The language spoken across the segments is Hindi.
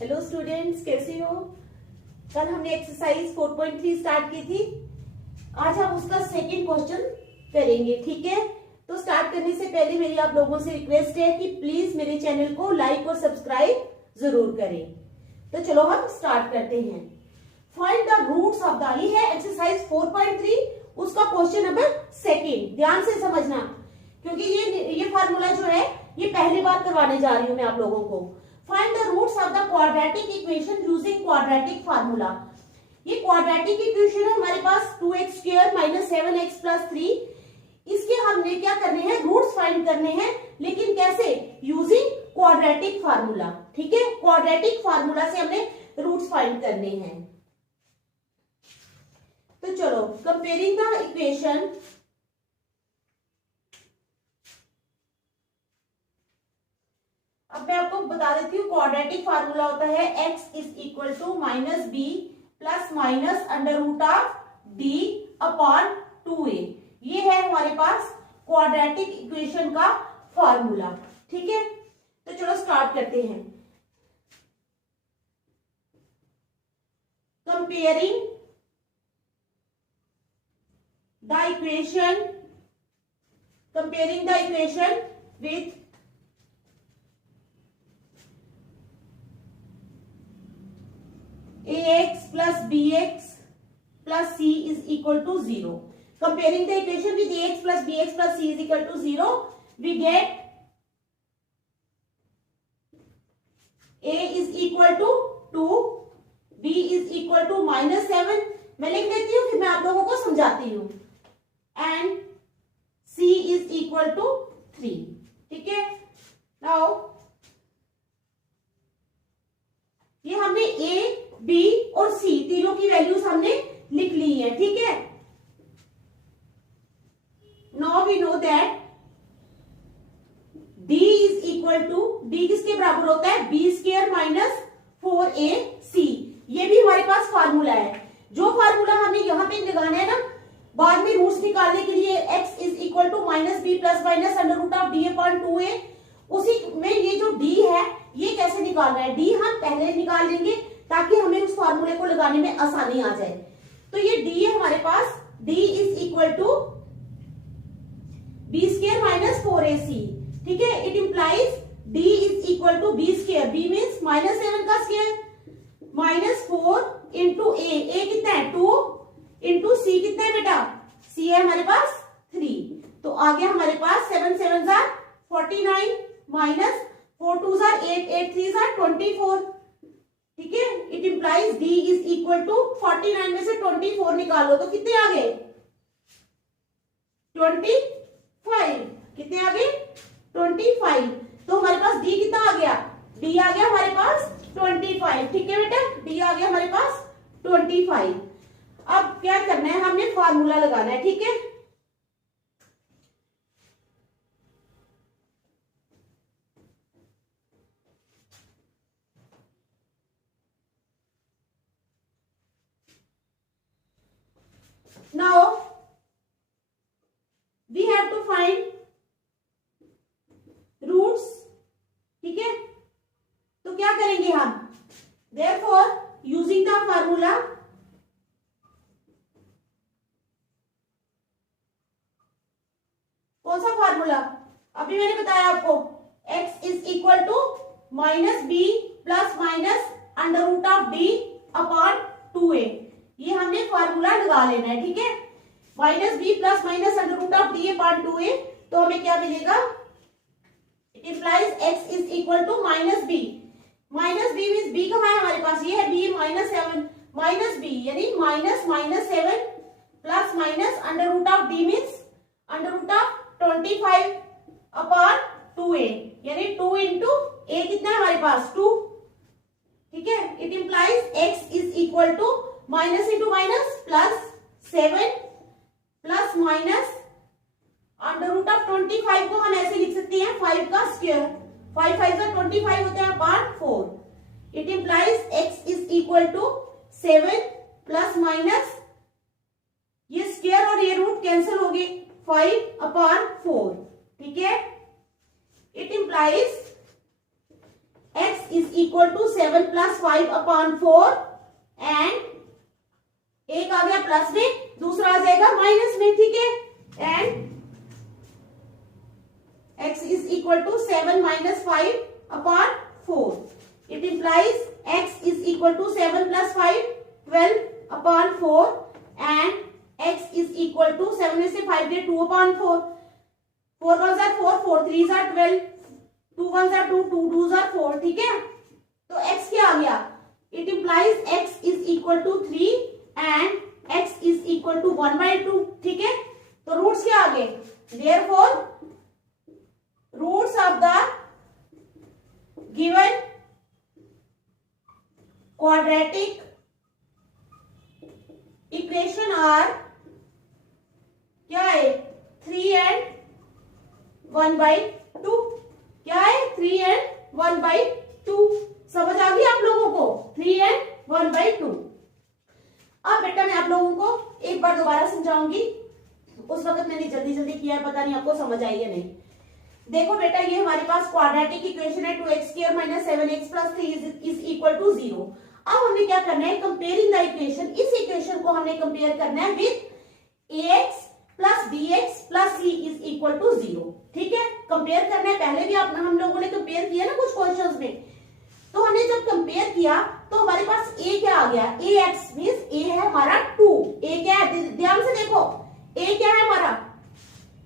हेलो स्टूडेंट्स, कैसे हो। कल हमने एक्सरसाइज 4.3 स्टार्ट की थी। आज हम उसका सेकंड क्वेश्चन करेंगे, ठीक है। तो स्टार्ट करने से पहले मेरी आप लोगों से रिक्वेस्ट है कि प्लीज मेरे चैनल को लाइक और सब्सक्राइब जरूर करें। तो चलो हम स्टार्ट करते हैं। Find the roots of the, ये है एक्सरसाइज 4.3, उसका क्वेश्चन नंबर सेकंड। ध्यान से समझना, क्योंकि ये फार्मूला जो है ये पहली बार करवाने जा रही हूं मैं आप लोगों को। Find the roots of the quadratic equation using quadratic formula. ये क्वाड्रेटिक इक्वेशन है हमारे पास 2x² - 7x + 3। इसके हमने क्या करने हैं, रूट्स फाइंड करने हैं, लेकिन कैसे, यूजिंग क्वाड्रेटिक फार्मूला, ठीक है। क्वाड्रेटिक फार्मूला से हमने रूट्स फाइंड करने हैं। तो चलो, कंपेयरिंग द इक्वेशन, अब मैं आपको बता देती हूँ। क्वाड्रेटिक फार्मूला होता है x = -b ± √d/2a। ये है हमारे पास क्वाड्रेटिक इक्वेशन का फार्मूला, ठीक है। तो चलो स्टार्ट करते हैं। Comparing the equation with ax + bx + c = 0. Comparing the equation with ax + bx + c = 0, we get a = 2, b = -7. मैं लिख देती हूँ, फिर मैं आप लोगों को समझाती हूँ। एंड c = 3, ठीक है। नाउ ये हमने a, b और c तीनों की वैल्यूज हमने लिख ली है, ठीक है। Now we know that d d किसके बराबर होता है, b² - 4ac। ये भी हमारे पास फार्मूला है। जो फार्मूला हमें यहाँ पे लगाना है ना, बाद में रूट्स निकालने के लिए, x = -b ± √d/2a, उसी में ये जो d है ये कैसे निकालना है, d हम पहले निकाल लेंगे ताकि हमें उस फार्मूले को लगाने में आसानी आ जाए। तो ये d है हमारे पास, d = b² - 4ac, ठीक है। It implies d = b², b means -7 का स्क्वायर -4 × a कितना है 2 × c कितना है बेटा, c है हमारे पास 3। तो आ गया हमारे पास 7 × 7 = 49 -4 × 2 = 8 8 × 3 = 24, ठीक है। इट इंप्लाइज d = 49 में से 24 निकालो तो कितने आ गए, 25। कितने आ गए, 25। तो हमारे पास d कितना आ गया, d आ गया हमारे पास 25, ठीक है बेटा, d आ गया हमारे पास 25। अब क्या करना है, हमने फार्मूला लगाना है, ठीक है। Now we have to find roots, ठीक है। तो क्या करेंगे हम, therefore using the formula, कौन सा फार्मूला, अभी मैंने बताया आपको, x = -b ± √d/2a। ये हमने फार्मूला लगा लेना है, ठीक है। -b ± √d/2a, तो हमें क्या मिलेगा, it implies x = -b। -b means b कहाँ है हमारे पास, ये है b -7 -b यानी -7 ± √d मीन्स √25/2a, यानी 2 × a कितना है हमारे पास 2, ठीक है। It implies x = minus into minus +7 ± √25 को हम ऐसे लिख सकते हैं 5 का स्क्वायर, 5 5 का 25 होता है /4। इट इंप्लाइज x = 7 ± ये स्क्वायर और ये रूट कैंसिल हो गए, 5/4, ठीक है। It implies x x is equal to 7 plus 5/4 and एक आ गया प्लस में, दूसरा आ जाएगा माइनस में, ठीक है। And x is equal to 7 minus 5/4. It implies x is equal to 7 plus 5, 12/4 and x is equal to 7 में से 5 गए 2/4. 4 1s are 4, 4 3s are 12, 2 1s are 2, 2 2s are 4, ठीक है। तो x क्या आ गया? It implies x is equal to 3 and x is equal to 1/2, ठीक है। तो रूट्स क्या आ गए? Therefore roots of the given quadratic equation are क्या है? 3 and 1/2. क्या है? 3 and 1/2. समझ आ गई आप लोगों को? 3 and 1/2. अब बेटा मैं आप लोगों को एक बार दोबारा समझाऊंगी, उस वक्त मैंने जल्दी जल्दी किया है, पता नहीं आपको समझ आई या नहीं। देखो बेटा ये हमारे पास क्वाड्रेटिक इक्वेशन है 2x² minus 7x plus 3 is equal to 0। अब हमने क्या करना है? कंपेयरिंग द इक्वेशन, इस इक्वेशन को हमने कंपेयर करना है with ax plus bx plus c is equal to 0, ठीक है। कंपेयर करना है, पहले भी हम लोगों ने कंपेयर किया ना कुछ क्वेश्चंस में। तो हमने जब कंपेयर किया तो हमारे पास a क्या आ गया? ax मींस a है हमारा 2, a क्या है? ध्यान से देखो, a क्या है हमारा?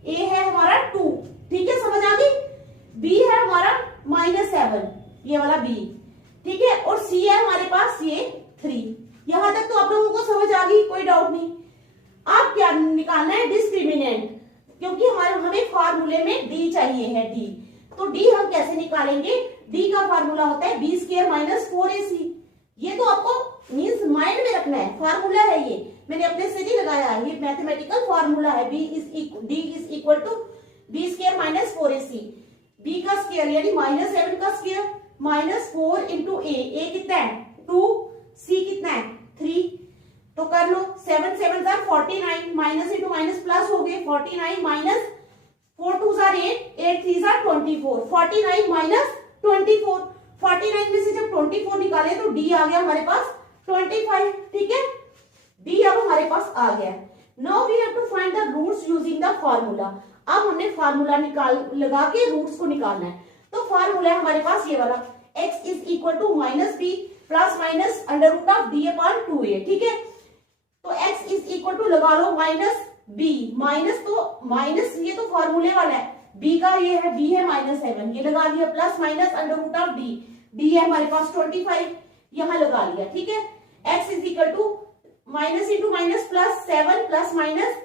a है हमारा 2, ठीक है, समझ आ गई। b है हमारा -7, ये वाला b, ठीक है, और c है हमारे पास ये 3। यहां तक तो आप लोगों को समझ आ गई, कोई डाउट नहीं। अब क्या निकालना है? डिस्क्रिमिनेंट, क्योंकि हमें फार्मूले में d चाहिए है, d। तो d हम कैसे निकालेंगे? d का फार्मूला होता है b² माइनस 4ac। ये तो आपको मींस माइंड में रखना है, फार्मूला है ये, मैंने अपने से नहीं लगाया है, ये मैथमेटिकल फार्मूला है। d is equal to b² minus 4ac। b का स्क्वायर यानी -7 का स्क्वायर माइनस 4 इंटू a कितना है? 2, c कितना है? 3। तो कर लो, 7 7 jar 49, minus into minus plus हो गए 49 माइनस 4 2 जार 8, 8 3 जार 24, 49 माइनस 24, 49 में से जब 24 निकाले तो d आ गया हमारे पास 25, ठीक है। d अब हमारे पास आ गया। Now we have to find the roots using the formula. अब हमने फार्मूला लगा के रूट्स को निकालना है। तो फार्मूला है हमारे पास ये वाला, x is equal to minus B plus minus under root of d upon 2a, ठीक है। तो x इज इक्वल टू लगा लो माइनस बी, माइनस तो माइनस ये तो फॉर्मूले वाला है, b का ये है, b है -7, ये लगा दिया, plus minus under root of d है हमारे पास 25, यहां लगा लिया, ठीक है। x is equal to minus into minus plus 7 plus minus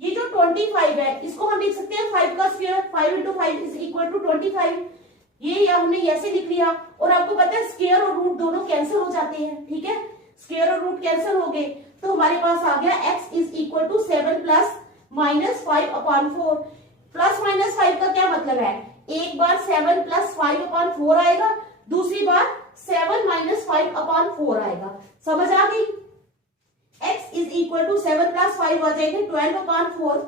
ये जो 25 है इसको हम लिख सकते हैं 5 का square, 5 into 5 is equal to 25। ये हमने ऐसे लिख लिया। और आपको पता है स्क्वायर और रूट दोनों कैंसिल हो जाते हैं, ठीक है, स्क्वायर और रूट कैंसिल हो गए। तो हमारे पास आ गया x is equal to 7 plus minus 5/4। Plus minus 5 का क्या मतलब है? एक बार 7 प्लस 5/4 आएगा, दूसरी बार 7 माइनस 5/4 आएगा। समझ आ गई? x is equal to 7 plus 5 आ जाएंगे 12/4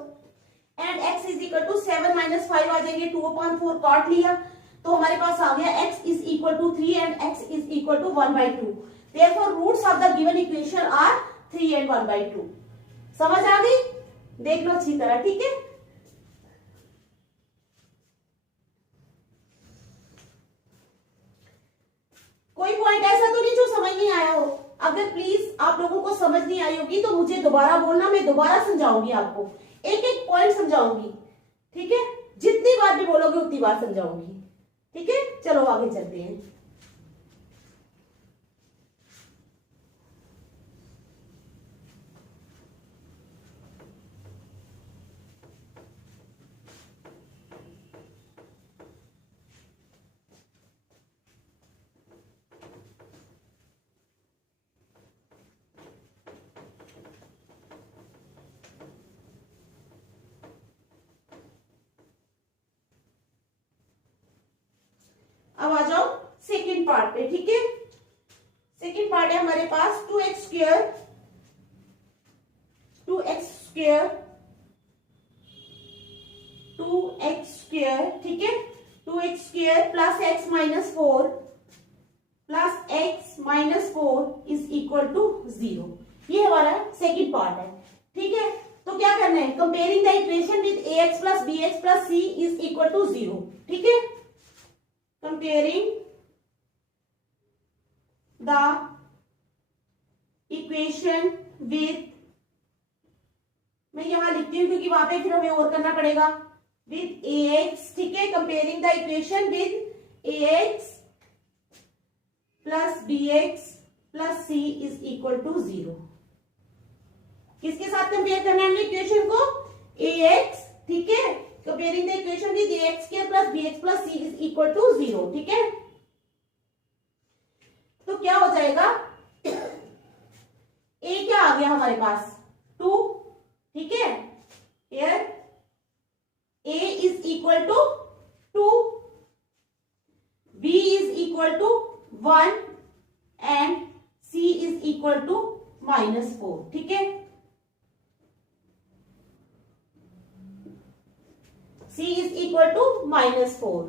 and x is equal to 7 minus 5 आ जाएंगे 2/4, काट लिया। तो हमारे पास आ गया x is equal to 3 and x is equal to 1/2। Therefore roots of the given equation are 3 and 1/2। समझ आ गई? देख लो अच्छी तरह, ठीक है। कोई पॉइंट ऐसा तो नहीं जो समझ नहीं आया हो? अगर प्लीज आप लोगों को समझ नहीं आई होगी तो मुझे दोबारा बोलना, मैं दोबारा समझाऊंगी आपको, एक एक पॉइंट समझाऊंगी, ठीक है। जितनी बार भी बोलोगे उतनी बार समझाऊंगी, ठीक है। चलो आगे चलते हैं। अब आ जाओ सेकेंड पार्ट पे, ठीक है। सेकेंड पार्ट है हमारे पास 2x स्क्वायर ठीक है, 2x square plus x minus 4 -4 is equal to 0। ये हमारा सेकंड पार्ट है। ठीक है, तो क्या करना है, comparing the equation with ax plus bx plus c is equal to 0। ठीक है, कंपेयरिंग द इक्वेशन विद, मैं यहां लिखती हूं क्योंकि वहां पे फिर हमें और करना पड़ेगा, विद ax। ठीक है, comparing the equation with ax plus bx plus c is equal to 0। किसके साथ कंपेयर करना है इक्वेशन को, ax। ठीक है, comparing the equation with ax square plus bx plus c is equal to 0। ठीक है, तो क्या हो जाएगा, a क्या आ गया हमारे पास 2। ठीक है, here a is equal to 2, b is equal to 1 and c is equal to -4। ठीक है, c is equal to -4।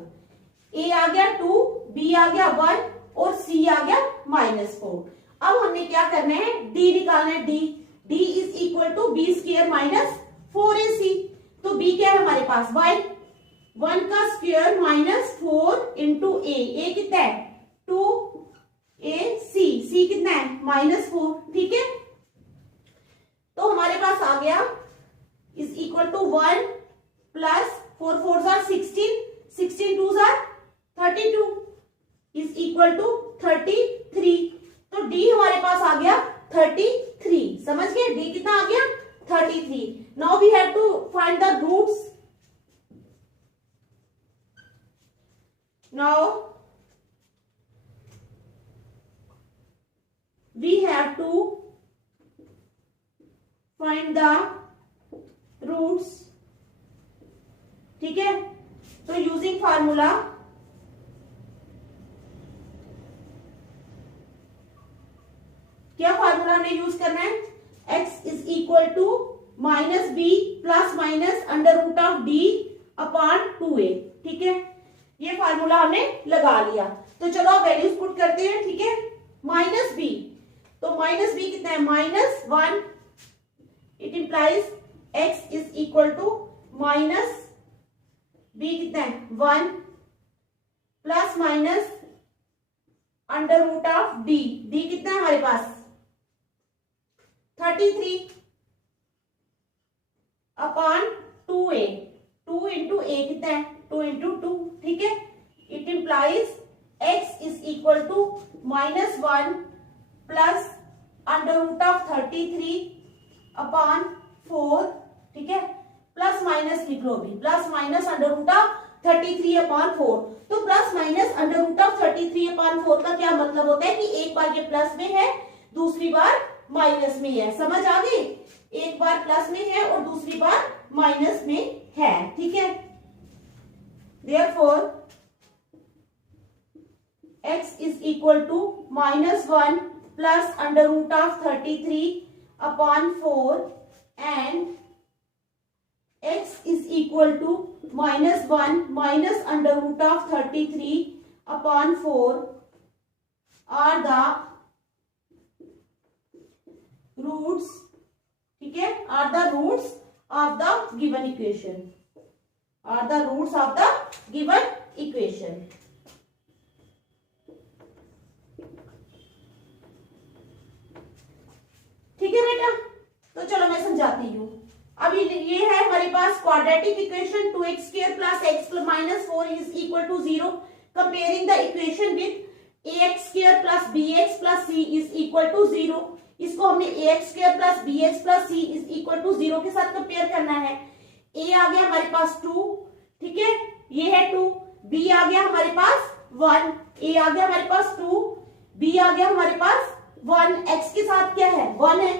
a आ गया 2, b आ गया 1 और c आ गया -4। अब हमने क्या करना है, d निकालना है। d is equal to b square minus 4ac। तो b क्या है हमारे पास, 1 का स्क्वायर -4 इंटू a कितना है 2ac, c कितना है -4। ठीक है, तो हमारे पास आ गया is equal to 1 plus 4 4 are 16, 16 2 are 32 is equal to 33। तो d हमारे पास आ गया 33। समझ गए, d कितना आ गया 33। Now we have to find the roots. Now we have to find the roots। ठीक है, तो यूजिंग फार्मूला, क्या फार्मूला हमें यूज करना है, x is equal to -b plus minus under root of d upon 2a। ठीक है, ये फार्मूला हमने लगा लिया। तो चलो वैल्यूज पुट करते हैं। ठीक है, -b, तो -b कितना है -1। It implies x is equal to -b कितना है 1 plus minus under root of d कितना है हमारे पास 33 अपॉन 2a। 2 इंटू a कितना है 2 इंटू 2। ठीक है, it implies x is equal to -1 plus under root of 33 upon 4। ठीक है, प्लस माइनस लिख लो भी, plus minus under root of 33 upon 4। तो plus minus under root of 33 upon 4 का क्या मतलब होता है कि एक बार ये प्लस में है, दूसरी बार माइनस में है। समझ आ गई, एक बार प्लस में है और दूसरी बार माइनस में है। ठीक है, therefore x is equal to -1 plus under root of 33 upon 4 and x is equal to -1 minus under root of 33 upon 4 are the roots. ठीक है, are the roots of the given equation, are the roots of the given equation. ठीक है बेटा, तो चलो मैं समझाती हूँ। अब ये है हमारे पास quadratic equation 2x square plus x minus 4 is equal to 0। Comparing the equation with ax square plus bx plus c is equal to 0। इसको हमने ax square plus bx plus c is equal to 0 के साथ कंपेयर करना है। a आ गया हमारे पास 2, ठीक है, ये है 2। b आ गया हमारे पास 1, a आ गया हमारे पास 2, b आ गया हमारे पास 1, x के साथ क्या है 1 है,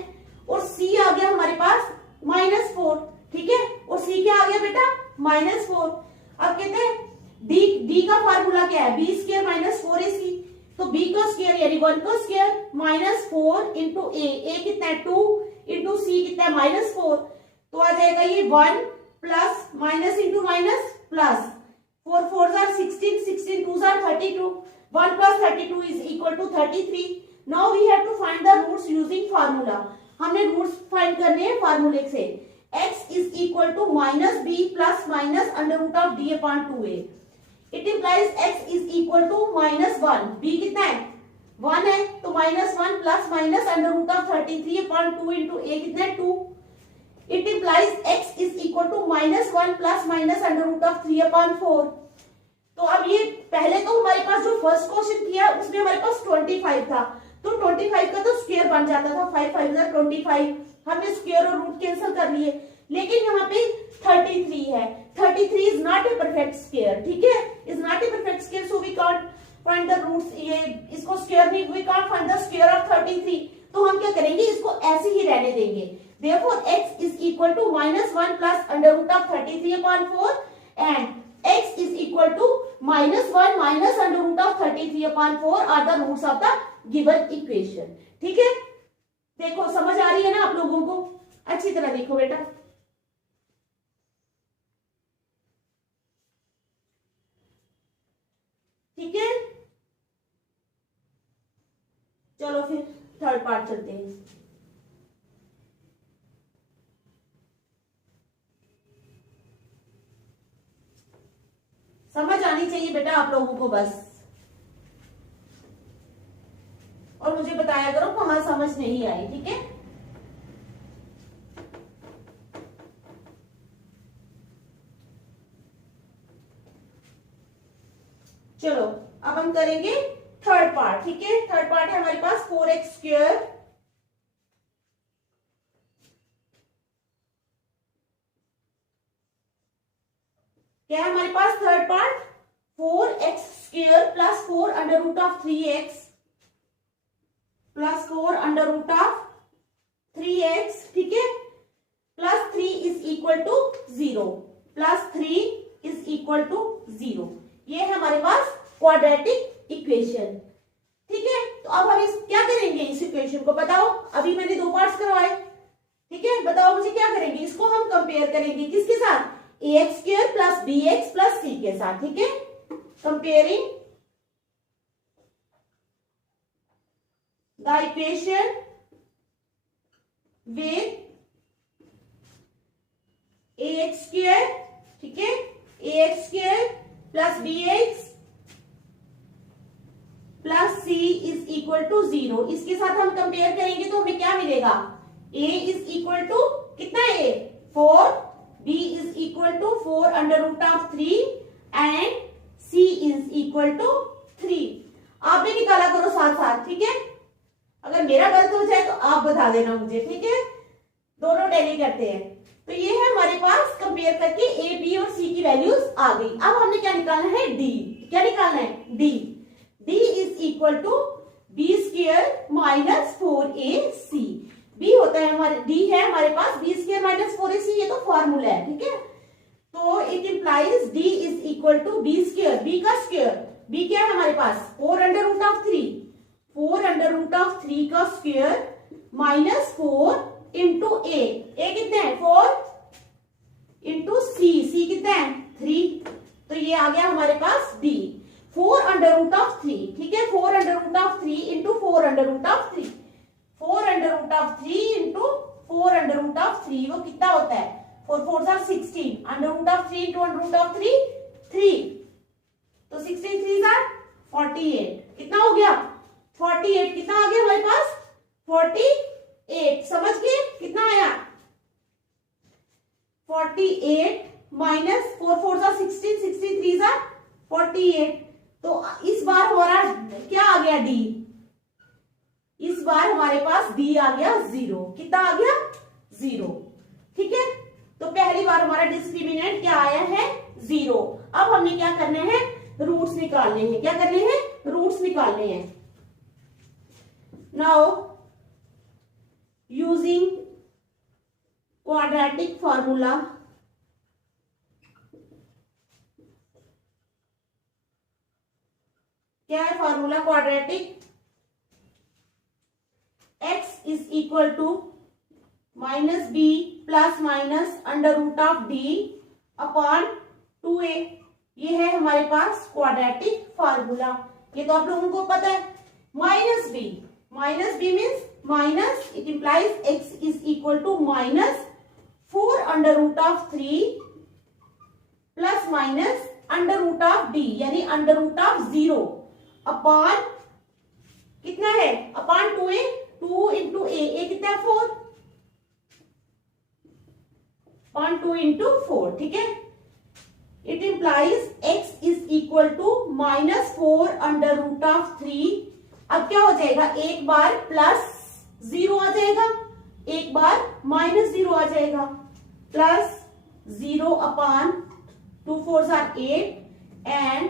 और c आ गया हमारे पास -4। ठीक है, और c क्या आ गया बेटा -4। अब कहते हैं d का फार्मूला क्या है, b स्क्वायर माइनस 4ac। तो b का स्क्वायर यानी 1 का स्क्वायर -4 इंटू a कितना है 2 इंटू c कितना है -4। तो आ जाएगा ये 1 plus minus into minus plus 4 4 16, 16 2 32। 1 plus 32 is equal to 33. Now we have to find the roots using formula. हमने रूट्स फाइंड करने हैं फार्मूले से. x is equal to minus b plus minus under root of d upon 2a. It implies x is equal to minus 1. b कितना है? 1 है, तो minus 1 plus minus under root of 33 upon 2 into a कितना है? 2. It implies x is equal to minus 1 plus minus under root of 3 upon 4. तो अब ये पहले तो हमारे पास जो फर्स्ट क्वेश्चन किया उसमें हमारे पास 25 था, तो 25 का तो स्क्वायर बन जाता था. 5 5 25. हमने स्क्वायर और रूट कैंसिल कर लिए. लेकिन यहाँ पे 33 है. 33 is not a perfect square. ठीक है, is not a perfect square, so we can't find the roots. ये इसको स्क्वायर नहीं, we can't find the square of 33. तो हम क्या करेंगे, इसको ऐसे ही रहने देंगे. Therefore, x is equal to minus 1 plus under root of 33 upon 4 and x is equal to minus 1 minus under root of 33 upon 4 are the roots of the given equation. ठीक है, देखो समझ आ रही है ना आप लोगों को? अच्छी तरह देखो बेटा. ठीक है, चलो फिर थर्ड पार्ट चलते हैं. समझ आनी चाहिए बेटा आप लोगों को बस, और मुझे बताया करो कहां समझ नहीं आई. ठीक है, चलो अब हम करेंगे थर्ड पार्ट. ठीक है, थर्ड पार्ट है हमारे पास 4x स्क्वायर क्या है हमारे पास third part, 4x square plus 4 under root of 3x plus 4 under root of 3x. ठीक है, plus 3 is equal to 0, plus 3 is equal to 0. ये है हमारे पास क्वाड्रेटिक इक्वेशन. ठीक है, तो अब हम क्या करेंगे, इस इक्वेशन को बताओ. अभी मैंने दो पार्ट्स करवाए. ठीक है, बताओ मुझे क्या करेंगे, इसको हम कंपेयर करेंगे किसके साथ, ax square plus bx plus c के साथ. ठीक है, comparing the equation with ax square. ठीक है, ax square plus bx plus c is equal to 0. इसके साथ हम कंपेयर करेंगे तो हमें क्या मिलेगा, a इज इक्वल टू कितना है, 4, b is equal to 4 under root of 3 and c is equal to 3. आप भी निकाला करो साथ साथ. ठीक है, अगर मेरा गलत हो जाए तो आप बता देना मुझे. ठीक है, दोनों टैली करते हैं. तो ये है हमारे पास कंपेयर करके a b और c की वैल्यूज आ गई. अब हमने क्या निकालना है, d. क्या निकालना है, d. d is equal to b square minus 4ac. b होता है हमारे, d है हमारे पास b स्क्वायर माइनस 4ac. ये तो फॉर्मूला है. ठीक है, तो it implies d is equal to b square, b का स्क्वायर. b क्या है हमारे पास, 4 under root of 3. 4 under root of 3 का square minus 4 into a. a कितना है, 4 इंटू c. c कितना है, 3. तो ये आ गया हमारे पास d. 4 under root of 3. ठीक है, 4 under root of 3 into 4 under root of 3. 4 under root of 3 into 4 under root of 3 वो कितना होता है, 4 4 are 16. Under root of 3 into under root of 3 3. तो 16 3 आर 48. कितना हो गया, 48. कितना आ गया हमारे पास, 48. समझ गए कितना आया, 48 माइनस 4 4 आर 16, 16 3 आर 48. तो इस बार हमारा क्या आ गया, d. इस बार हमारे पास d आ गया 0. कितना आ गया, 0. ठीक है, तो पहली बार हमारा डिस्क्रिमिनेंट क्या आया है, 0. अब हमने क्या करना है, रूट्स निकालने हैं. क्या करने हैं, रूट्स निकालने हैं. नाउ यूजिंग क्वाड्रेटिक फॉर्मूला, क्या है formula quadratic, x is equal to minus b plus minus under root of d upon 2a. ये है हमारे पास क्वाड्रेटिक फॉर्मूला. ये तो आप लोगों को पता है। Minus B means minus, it implies X is equal to minus 4 under root of 3 plus minus under root of D यानी अंडर रूट ऑफ 0 अपॉन कितना है, अपॉन 2a, 2 इंटू ए कितना है 4, अपॉन 2 इंटू 4, ठीक है। It implies x is equal to minus 4 under root of 3। अब क्या हो जाएगा, एक बार प्लस 0 आ जाएगा, एक बार माइनस 0 आ जाएगा, plus 0 upon 2 4s are 8 and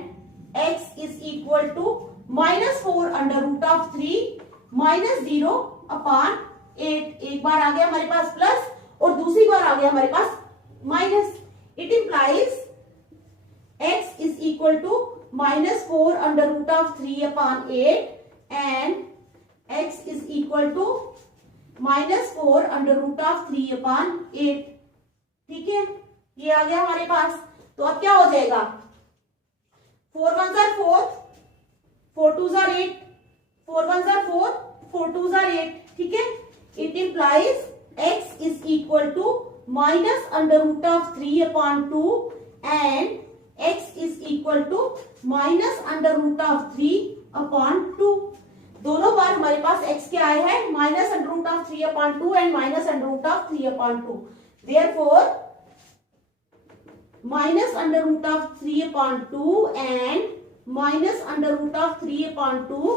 x is equal to minus 4 under root of 3 minus 0 upon 8। एक बार आ गया हमारे पास प्लस और दूसरी बार आ गया हमारे पास minus. It implies x is equal to minus 4 under root of 3 upon 8 and x is equal to minus 4 under root of 3 upon 8, ठीक है। ये आ गया हमारे पास। तो अब क्या हो जाएगा, 4 1s are 4, 4 2s are 8, 4 1s are 4, 4 2s are 8, ठीक है। It implies x is equal to minus under root of 3 upon 2 and x is equal to minus under root of 3 upon 2। दोनों बार हमारे पास x क्या आया है, minus under root of 3 upon 2 and minus under root of 3 upon 2। Therefore minus under root of 3 upon 2 and minus under root of 3 upon 2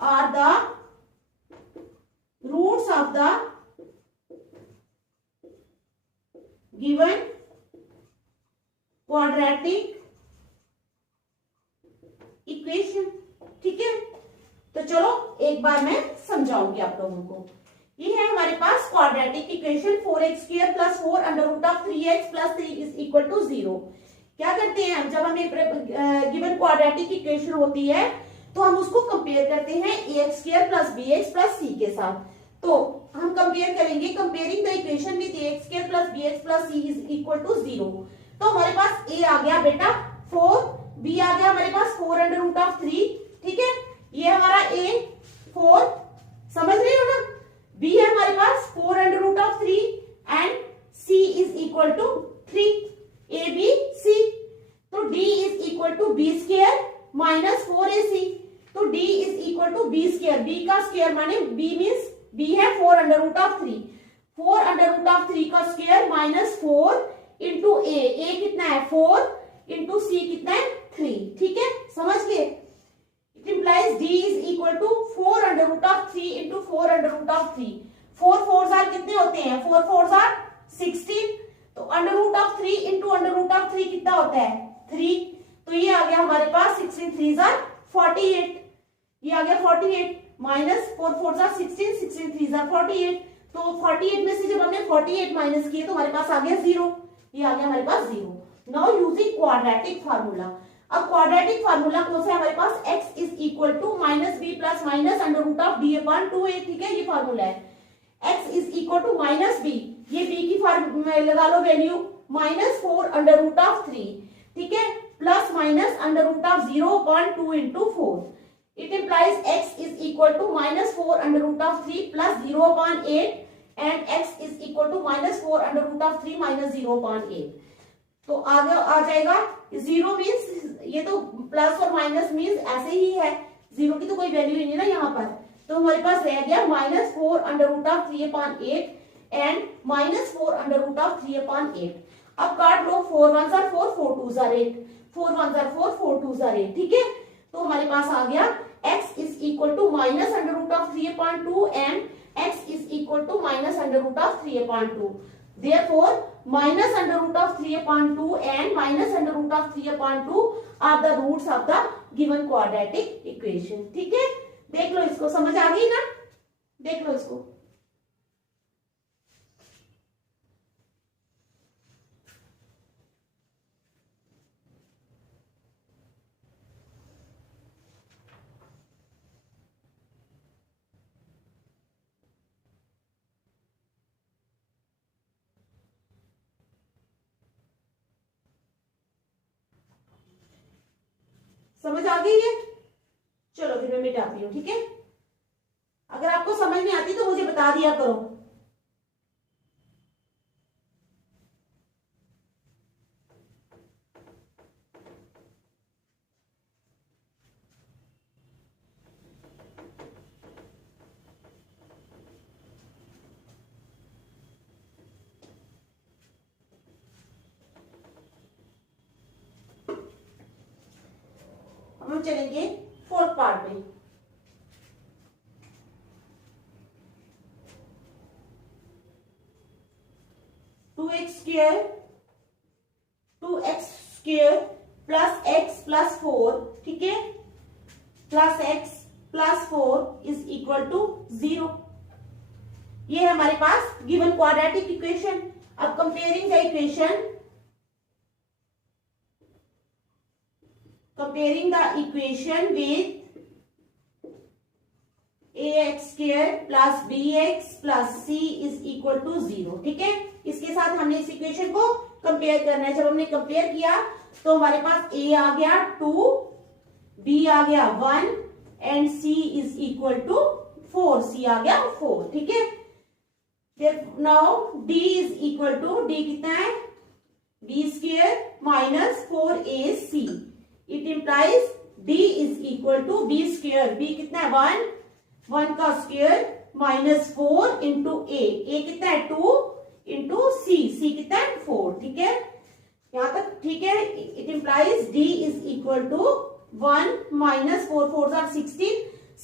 are the roots of the given quadratic equation, ठीक है। तो चलो एक बार मैं समझाऊंगी आप लोगों को। ये है हमारे पास quadratic equation 4x² plus 4 under root of 3x plus 3 is equal to 0। क्या करते हैं हम, जब हमें गिवन क्वाड्रेटिक इक्वेशन होती है तो हम उसको कंपेयर करते हैं ax² plus bx plus c के साथ। तो हम कंपेयर करेंगे, comparing the equation with ax² plus bx plus c is equal to 0। तो हमारे पास a आ गया बेटा 4, b आ गया हमारे पास 4 अंडर रूट ऑफ 3, ठीक है। ये हमारा a 4, समझ रहे हो ना। b है हमारे पास 4 under root of 3 and c is equal to 3, a b c। तो d is equal to b square minus 4ac। तो d is equal to b square, b का स्क्वायर माने b मीन्स b है 4 under root of 3, 4 under root of 3 का स्क्वायर माइनस 4 इंटू a कितना है 4 इंटू c कितना है 3, ठीक है, समझ गए। It implies d is equal to 4 under root of 3 into 4 under root of 3। 4 4s are कितने होते हैं, 4 4s आर 16। तो under root of 3 into under root of 3 कितना होता है 3। तो ये आ गया हमारे पास 16 3s आर 48, ये आ गया 48 minus 4 4s are 16, 16 3s are 48। तो 48 में से जब हमने 48 माइनस किए तो हमारे पास आ गया 0, ये आ गया हमारे पास 0। Now using quadratic formula. अब क्वाड्रेटिक फार्मूला कौन सा है हमारे पास, x is equal to minus B plus minus under root of D upon 2a, ठीक है, ये फार्मूला है। x is equal to minus B, ये b की फार्मूला लगा लो value minus 4 under root of 3, ठीक है, plus minus under root of 0 upon 2 into 4। It implies x is equal to minus 4 under root of 3 plus 0 upon 8 and x is equal to minus 4 under root of 3 minus 0 upon 8। तो आगे आ जाएगा 0 मीन्स ये तो प्लस और माइनस मीन्स ऐसे ही है, 0 की तो कोई वैल्यू ही नहीं ना यहाँ पर। तो हमारे पास रह गया minus 4 under root of 3 upon 8 and minus 4 under root of 3 upon 8। अब काट लो, 4 1s are 4, 4 2s are 8, 4 1s are 4, 4 2s are 8, ठीक है। तो हमारे पास आ गया x is equal to minus under root of 3 upon 2 and x is equal to minus under root of 3 upon 2। Therefore, minus under root of 3 upon 2 and minus under root of 3 upon 2 are the roots of the given quadratic equation, ठीक है। देख लो इसको, समझ आ गई ना, देख लो इसको। समझ आ गई है। मैं मिटाती हूँ, ठीक है। अगर आपको समझ नहीं आती तो मुझे बता दिया करो। हम चलेंगे फोर्थ पार्ट में। Two X square plus X plus 4, ठीक है, plus X plus 4 is equal to 0। ये है हमारे पास गिवन क्वाड्रेटिक इक्वेशन। अब comparing the equation, with ax square plus bx plus c is equal to 0, ठीक है। इसके साथ हमने इस इक्वेशन को कंपेयर करना है। जब हमने कंपेयर किया तो हमारे पास a आ गया 2, b आ गया 1 and c is equal to 4, c आ गया 4, ठीक है। फिर now d is equal to, d कितना है, b square minus 4ac। It implies d is equal to b square, b कितना है 1 का स्क्वेयर माइनस 4 इंटू a कितना है 2 इंटू c कितना है 4, ठीक है, यहां तक ठीक है। It implies d is equal to 1 minus 4 4 are 16,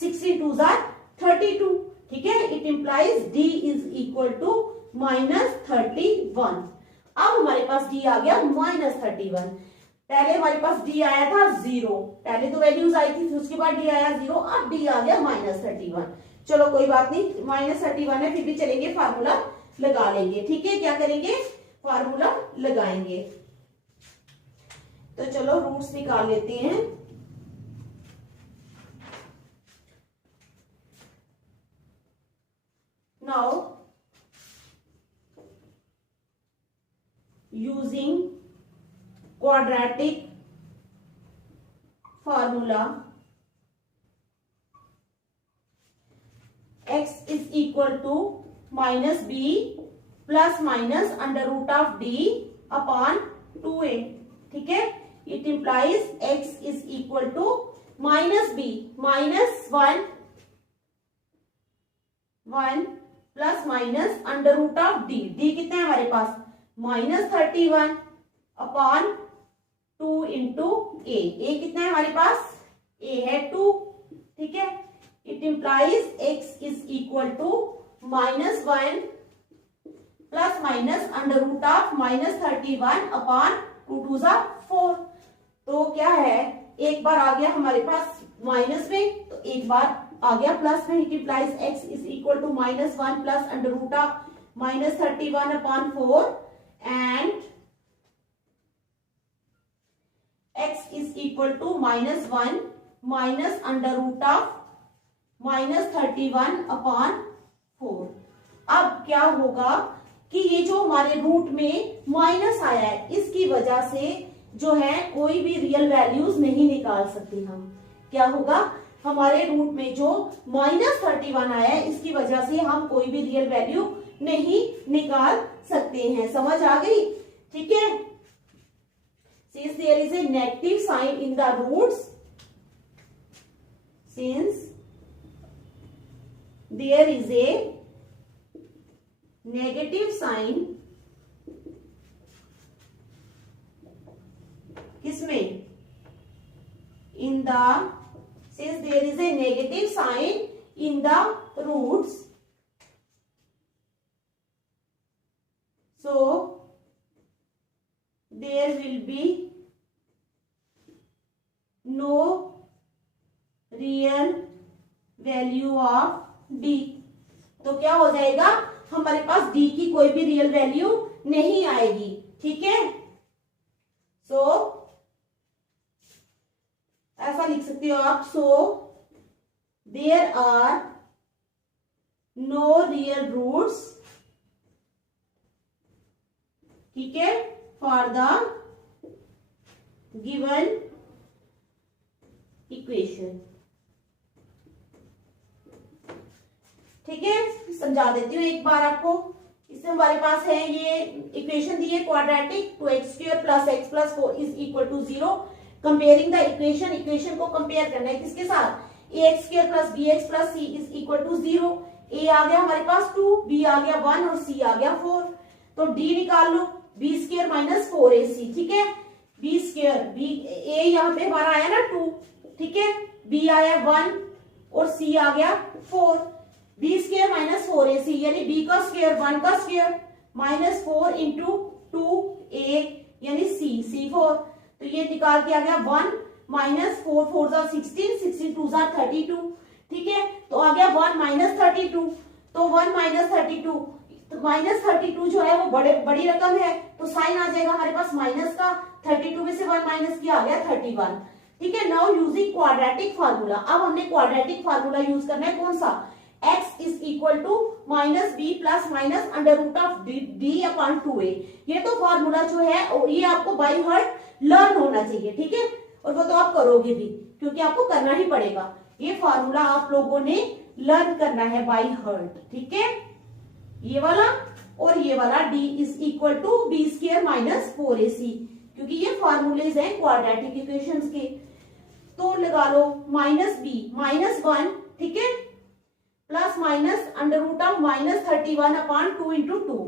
16 2 are 32, ठीक है। It implies d is equal to minus 31। अब हमारे पास d आ गया माइनस 31। पहले हमारे पास d आया था 0, पहले तो वैल्यूज आई थी, फिर उसके बाद d आया 0, अब d आ गया माइनस 31। चलो कोई बात नहीं, माइनस 31 है, फिर भी चलेंगे, फार्मूला लगा लेंगे, ठीक है। क्या करेंगे, फार्मूला लगाएंगे। तो चलो रूट्स निकाल लेते हैं। Now using quadratic formula, x is equal to minus b plus minus under root of d upon 2a, ठीक है। It implies x is equal to minus b minus 1 plus minus under root of d, d कितना है हमारे पास माइनस 31 अपॉन 2 इंटू a कितना है हमारे पास, a है 2, ठीक है। It implies x is equal to minus 1 plus minus under root of minus 31 upon 2 2 4। तो क्या है, एक बार आ गया हमारे पास माइनस में, तो एक बार आ गया प्लस में। It implies x is equal to minus 1 plus under root of minus 31 upon 4 and x is equal to minus 1 minus under root of minus 31 upon 4। अब क्या होगा कि ये जो हमारे रूट में माइनस आया है, इसकी वजह से जो है कोई भी रियल वैल्यूज नहीं निकाल सकते हम। क्या होगा, हमारे रूट में जो माइनस 31 आया है, इसकी वजह से हम कोई भी रियल वैल्यू नहीं निकाल सकते हैं। समझ आ गई, ठीक है। Since there is a negative sign in the roots, since there is a negative sign किसमें, in the, since there is a negative sign in the roots, so there will be no real value of d। तो क्या हो जाएगा, हमारे पास d की कोई भी रियल वैल्यू नहीं आएगी, ठीक है। सो ऐसा लिख सकते हो आप, so there are no real roots, ठीक है, फॉर द गिवन इक्वेशन। ठीक है, समझा देती हूँ एक बार आपको। इसमें हमारे पास है ये इक्वेशन दी है quadratic, 2x² plus x plus 4 is equal to 0। Comparing the equation, equation को कंपेयर करना है किसके साथ, ax² plus bx plus c is equal to 0। a आ गया हमारे पास 2, b आ गया 1 और c आ गया 4। तो d निकाल लो, b² माइनस 4ac, ठीक है। a यहाँ पे हमारा आया ना 2, ठीक है, b आया 1 और c आ गया 4। b² माइनस 4ac यानी b का स्क्वायर 1 का स्क्वायर माइनस 4 इंटू 2a यानी c4। तो ये निकाल के आ गया 1 माइनस 4 4 16, 16 2 32, ठीक है। तो आ गया 1 माइनस 32। तो 1 माइनस 32, तो माइनस 32 जो है वो बड़ी रकम है, तो साइन आ जाएगा हमारे पास माइनस का। 32 में से 1 माइनस किया, आ गया 31, ठीक है। नाउ यूजिंग क्वाड्रेटिक फार्मूला, अब हमने क्वाड्रेटिक फार्मूला यूज करना है, कौन सा, x is equal to minus B plus minus under root of D upon 2a। ये तो फार्मूला जो है ये आपको बाय हार्ट लर्न होना चाहिए, ठीक है, और वो तो आप करोगे भी क्योंकि आपको करना ही पड़ेगा। ये फार्मूला आप लोगों ने लर्न करना है बाय हार्ट, ठीक है। ये वाला और ये वाला d is equal to b² minus 4ac, क्योंकि ये फार्मूलेज हैं क्वाड्रेटिक इक्वेशंस के। तो लगा लो माइनस b माइनस 1, ठीक है, plus minus under root of minus 31 upon 2 into 2।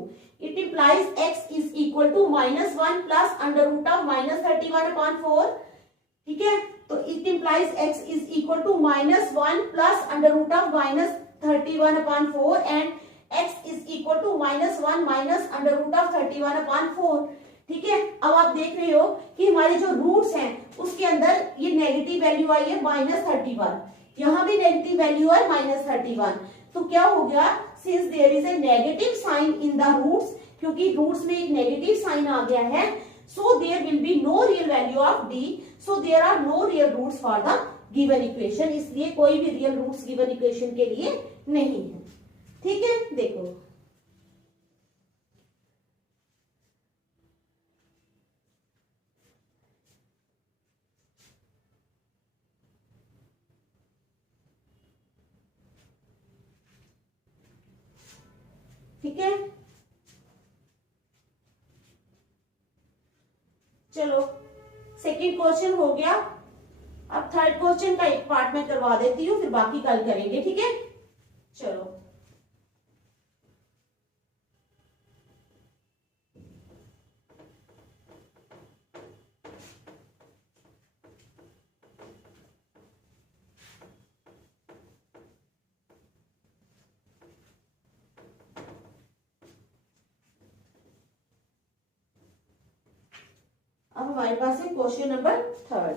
It implies x is equal to minus 1 plus under root of minus 31 upon 4, ठीक है। तो it implies x is equal to minus 1 plus under root of minus 31 upon 4 and x is equal to minus 1 minus under root of 31 upon 4, ठीक है। अब आप देख रहे हो कि हमारे जो रूट्स हैं उसके अंदर ये नेगेटिव वैल्यू आई है माइनस 31, यहाँ भी नेगेटिव वैल्यू है माइनस 31। तो क्या हो गया, since there is a negative sign in the roots, क्योंकि रूट्स में एक नेगेटिव साइन आ गया है, so there will be no real value of d, so there are no real roots for the given equation. इसलिए कोई भी रियल रूट्स गिवन इक्वेशन के लिए नहीं है, ठीक है। देखो ठीक है, चलो सेकंड क्वेश्चन हो गया। अब थर्ड क्वेश्चन का एक पार्ट में करवा देती हूँ, फिर बाकी कल करेंगे, ठीक है। चलो अब हमारे पास है question number third,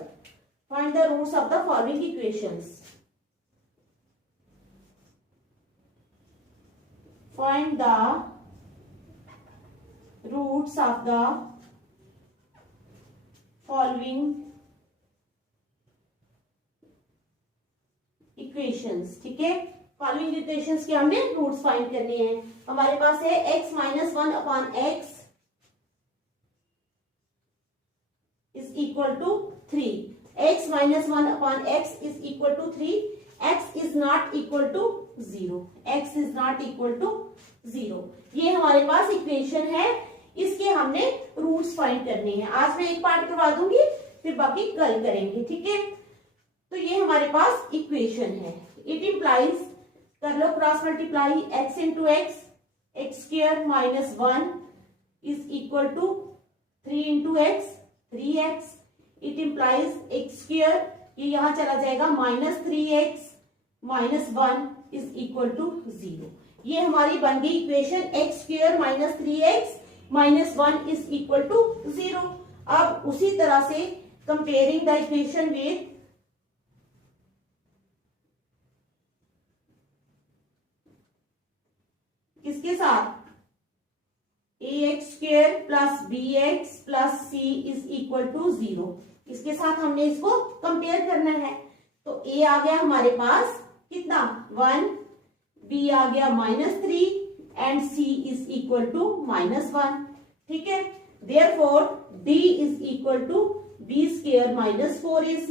find the roots of the following equations. Find the roots of the following equations, ठीक है। फॉलोइंग इक्वेशंस के हमने रूट्स फाइंड करने हैं। हमारे पास है x minus 1 upon x is equal to 3, x minus 1 upon x is equal to 3, x is not equal to 0, x is not equal to 0। ये हमारे पास इक्वेशन है, इसके हमने रूट्स फाइंड करने हैं। आज मैं एक पार्ट करवा दूंगी, फिर बाकी कल करेंगे, ठीक है। तो ये हमारे पास इक्वेशन है। इट इंप्लाइज, कर लो cross multiply, x into x, x² minus 1 is equal to 3 into x 3x। It implies x², ये यहां चला जाएगा minus 3x minus 1 is equal to 0। ये हमारी बन गई equation x² minus 3x minus 1 is equal to 0। अब उसी तरह से कंपेयरिंग द इक्वेशन विद किसके साथ, ax² plus bx plus c is equal to 0, इसके साथ हमने इसको कंपेयर करना है। तो a आ गया हमारे पास कितना 1, b आ गया minus 3 and c is equal to minus 1, ठीक है। Therefore d is equal to b² minus 4ac।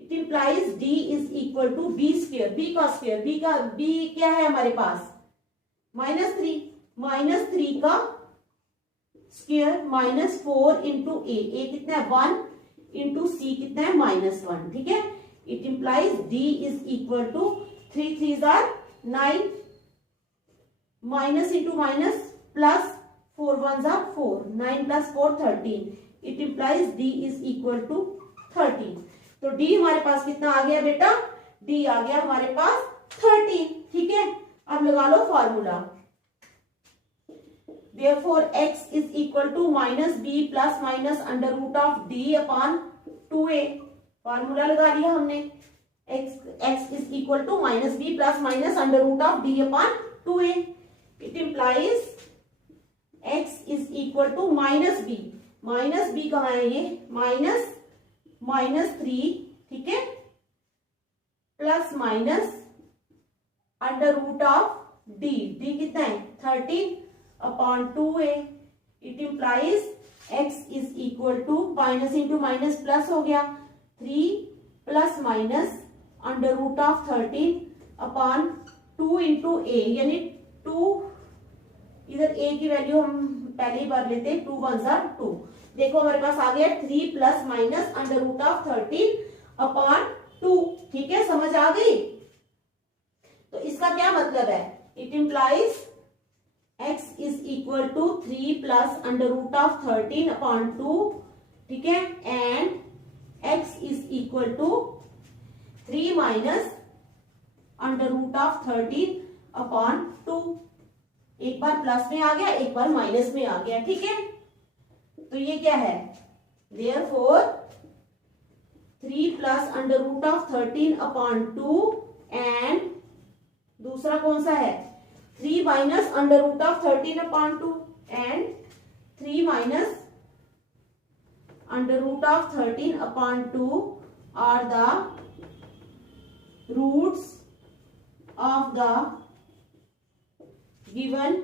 It it implies D is equal to B square, B का स्क्वायर, बी क्या है हमारे पास -3, -3 का स्क्वायर -4 इंटू ए कितना है 1 इंटू सी कितना है -1, ठीक है। It implies D is equal to 3 3s are 9, minus into minus plus 4 1s are 4, 9 plus 4 13, it implies D is equal to 13। तो डी हमारे पास कितना आ गया बेटा, डी आ गया हमारे पास 13, ठीक है। अब लगा लो formula, therefore x is equal to minus b plus minus under root of d upon 2a, formula लगा लिया हमने, x is equal to minus b plus minus under root of d upon 2a, it implies x is equal to minus b कहाँ है ये -3, ठीक है, plus minus under root of d कितना है 13 upon 2a, it implies x is equal to minus into minus plus हो गया 3 plus minus under root of 13 upon 2 into a, यानी 2, इधर a की वैल्यू हम पहले ही भर लेते हैं, 2 1s are 2, देखो हमारे पास आ गया 3 plus minus under root of 13 upon 2, ठीक है, समझ आ गई। तो इसका क्या मतलब है, it implies x is equal to 3 plus under root of 13 upon 2, ठीक है, and x is equal to 3 minus under root of 13 upon 2, एक बार प्लस में आ गया, एक बार माइनस में आ गया, ठीक है। तो ये क्या है, therefore 3 plus under root of 13 upon 2 and दूसरा कौन सा है 3 minus under root of 13 upon 2 and 3 minus under root of 13 upon 2 are the roots of the given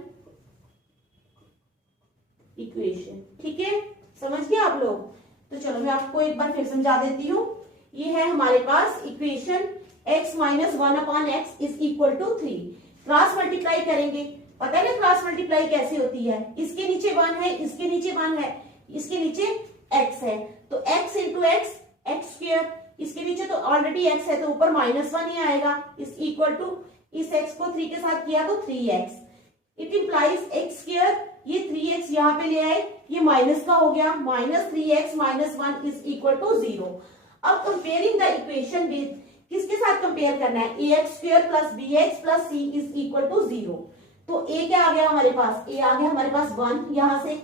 equation, ठीक है, समझ गए आप लोग। तो चलो मैं आपको एक बार फिर समझा देती हूँ। ये है हमारे पास equation x minus 1 upon x is equal to 3, cross multiply करेंगे, पता है ना क्रॉस मल्टीप्लाई कैसे होती है, इसके नीचे 1 है, इसके नीचे 1 है, इसके नीचे x है, तो x इंटू एक्स स्क्वायर, इसके नीचे तो ऑलरेडी x है तो ऊपर -1 ही आएगा, इज इक्वल टू इस x को 3 के साथ किया तो 3x, it implies x square, ये 3x यहाँ पे ले आए, ये माइनस का हो गया, -3x minus 1 is equal to 0। अब कंपेयरिंग द इक्वेशन विद, किसके साथ कंपेयर करना है, ax square plus bx plus c is equal to 0। तो a क्या आ गया हमारे पास, a आ गया हमारे पास 1 यहां से,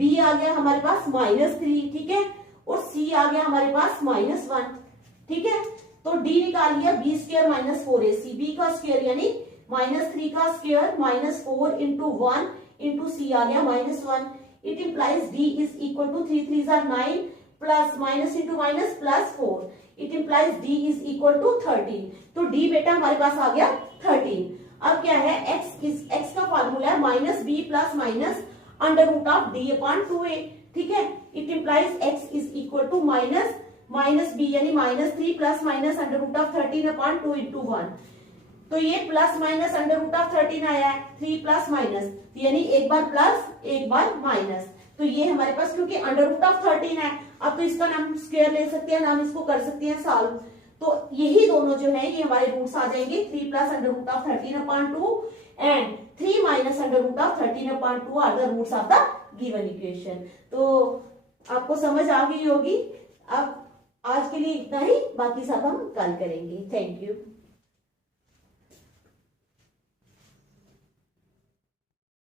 b आ गया हमारे पास -3, ठीक है, और c आ गया हमारे पास -1, ठीक है। तो d निकाल लिया, b square minus 4ac, b का स्क्वायर यानी -3 का स्क्वायर -4 इंटू 1 इंटू सी आ गया -1, it implies d is equal to 3 3s are 9 plus minus into minus plus 4, it implies d is equal to 13। तो d बेटा हमारे पास आ गया 13। अब क्या है, x का फॉर्मूला है -b plus minus under root of d upon 2a, ठीक है, it implies x is equal to minus b यानी -3 plus minus under root of 13 upon 2 into 1, तो ये plus minus under root of 13 आया है, 3 प्लस माइनस, यानी एक बार प्लस एक बार माइनस, तो ये हमारे पास क्योंकि अंडर रूट ऑफ 13 है, अब तो इसका नाम स्क्वायर ले सकते हैं, नाम इसको कर सकते हैं सॉल्व, तो यही दोनों जो है ये हमारे रूट्स आ जाएंगे, 3 plus under root of 13 upon 2 and 3 minus under root of 13 upon 2 are the roots of the given equation. तो आपको समझ आ गई होगी। अब आज के लिए इतना ही, बाकी सब हम कल करेंगे। Thank you.